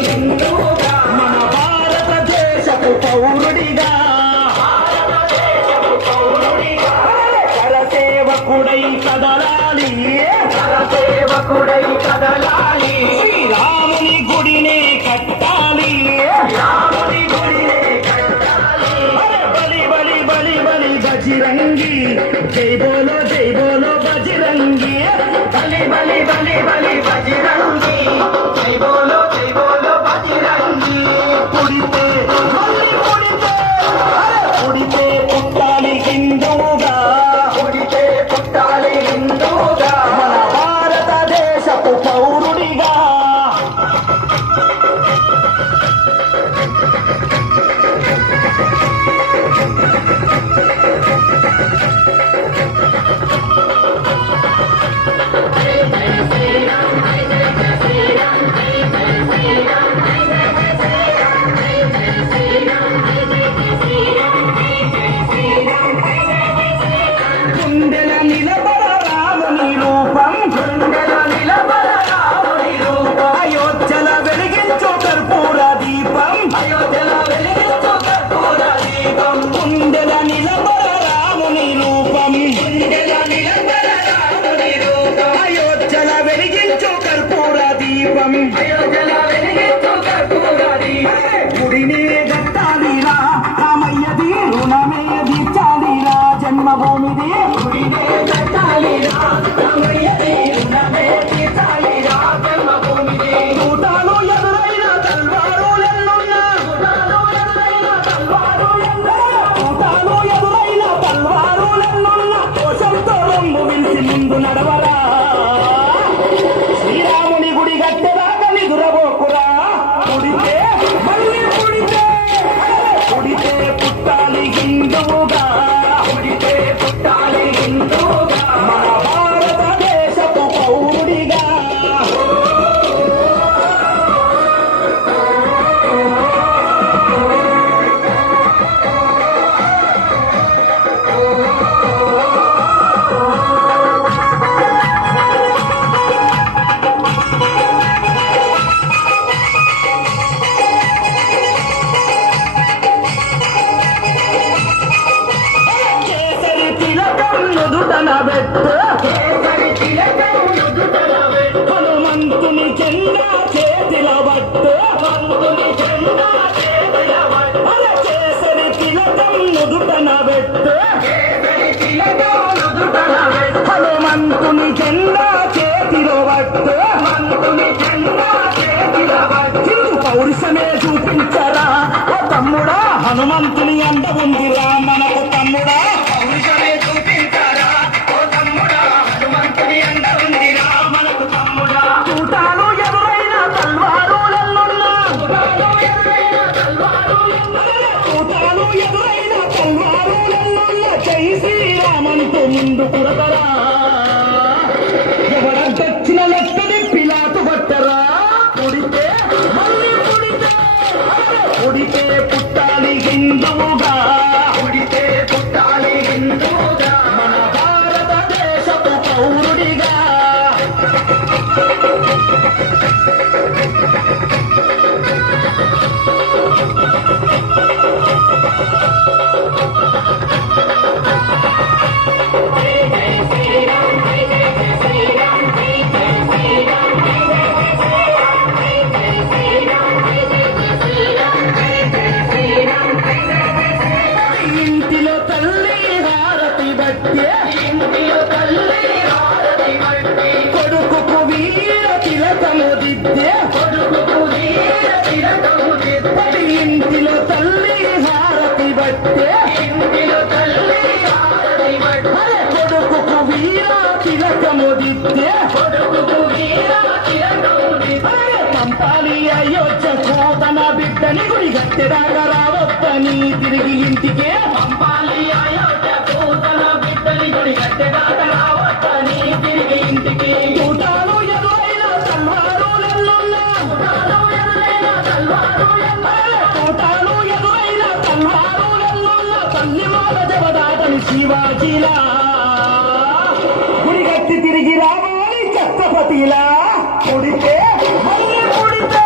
హిందువుగా మన భారతదేశపు పౌరుడిగా. కరసేవకుడై కదలాలి. కరసేవకుడై కదలాలి శ్రీరాముని గుడినే కట్టాలి. రాముని గుడినే కట్టాలి జై బోలో. బలి బలి బలి బలి బజిరంగి. దీపం అయోధ్యల వెలిగించు కర్పూర గుడిని గట్టాలిరా రామయ్యది రుణమే దీర్చాలిరా జన్మభూమిది గుడినే కట్టాలిరా రామయ్యది జన్మభూమిది ఎదురైన ఎదురైన తల్వారు ఎదురైన కోశంతో రొమ్ము విలిసి ముందు నుదుటన హనుమంతుని జెండా చేతిల పట్టు పంతుని జెండా తిలకం నుదుటన పెట్టు హనుమంతుని జెండా చేతిలో పట్టు పంతుని పౌరుషమే చూపించరా ఓ తమ్ముడా హనుమంతుని అండ ఉందిరా మనకు తమ్ముడా. జై శ్రీరామంతో ముందు కుడతరా ఎవరంతొచ్చిన లెక్కని పిలాతు పట్టరా? పుడితే మళ్ళీ పుడితే పుడితే పుట్టాలి హిందువుగా. పుడితే పుట్టాలి మన భారతదేశపు పౌరుడిగా. తిలకము దిద్దే వీర తిలకము ఇంటిలో తల్లి హారతి బట్టే ఇంటిలో తల్లి హారతి వీర తిలకము దిద్దే వీర తిలకము పంపాలి తన బిడ్డని గుడి గట్టెదాకా రావద్దని తిరిగి ఇంటికే పంప கத்திலா குடி கத்தி திரிகிறா கத்தப்பத்திலா குடித்தே குடித்தே.